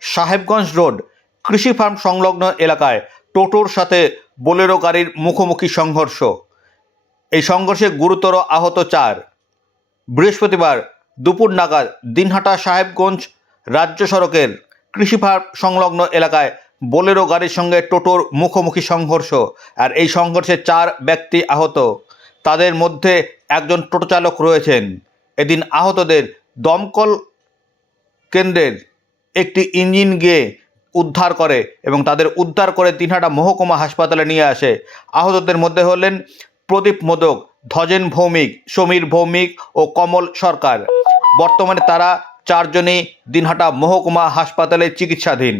Sahebganj road কৃষি farm সংলগ্ন এলাকায় টোটোর সাথে বোলেরো গাড়ির মুখোমুখি সংঘর্ষ। এই সংঘর্ষে গুরুতর আহত 4। বৃহস্পতিবার দুপুর নাগাদ দিনহাটা সাহেবগঞ্জ রাজ্য সড়কের কৃষি ফার্ম সংলগ্ন এলাকায় বোলেরো গাড়ির সঙ্গে টোটোর মুখোমুখি সংঘর্ষ। আর এই সংঘর্ষে 4 ব্যক্তি আহত, তাদের মধ্যে একজন টোটো চালক রয়েছেন। এদিন আহতদের দমকল কেন্দ্রের একটি ইঞ্জিন গিয়ে উদ্ধার করে এবং তাদের উদ্ধার করে দিনহাটা মহকুমা হাসপাতালে নিয়ে আসে। আহতদের মধ্যে হলেন প্রদীপ মোদক, ধ্বজেন ভৌমিক, সমীর ভৌমিক ও কমল সরকার। বর্তমানে তারা 4 জনই দিনহাটা মহকুমা হাসপাতালে চিকিৎসাধীন।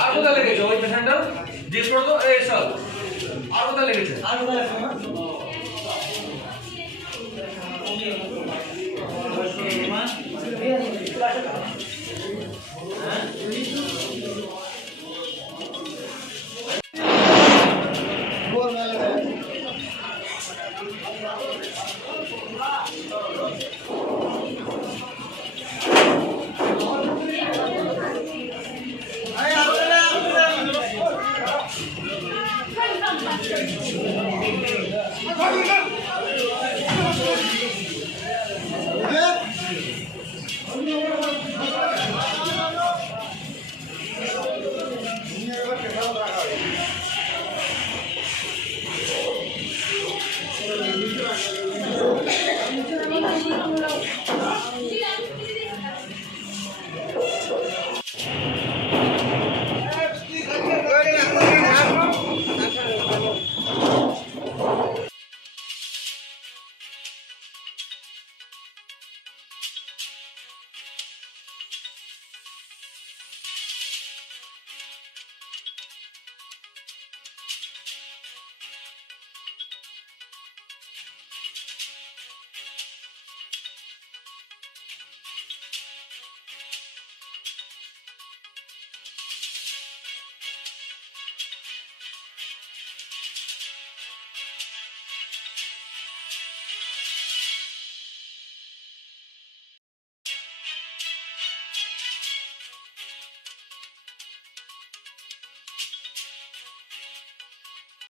আর কোথায় লেগেছে ওই পেশেন্টটা? জিজ্ঞেস করো তো। এই সব আর কোথায় লেগেছে? আর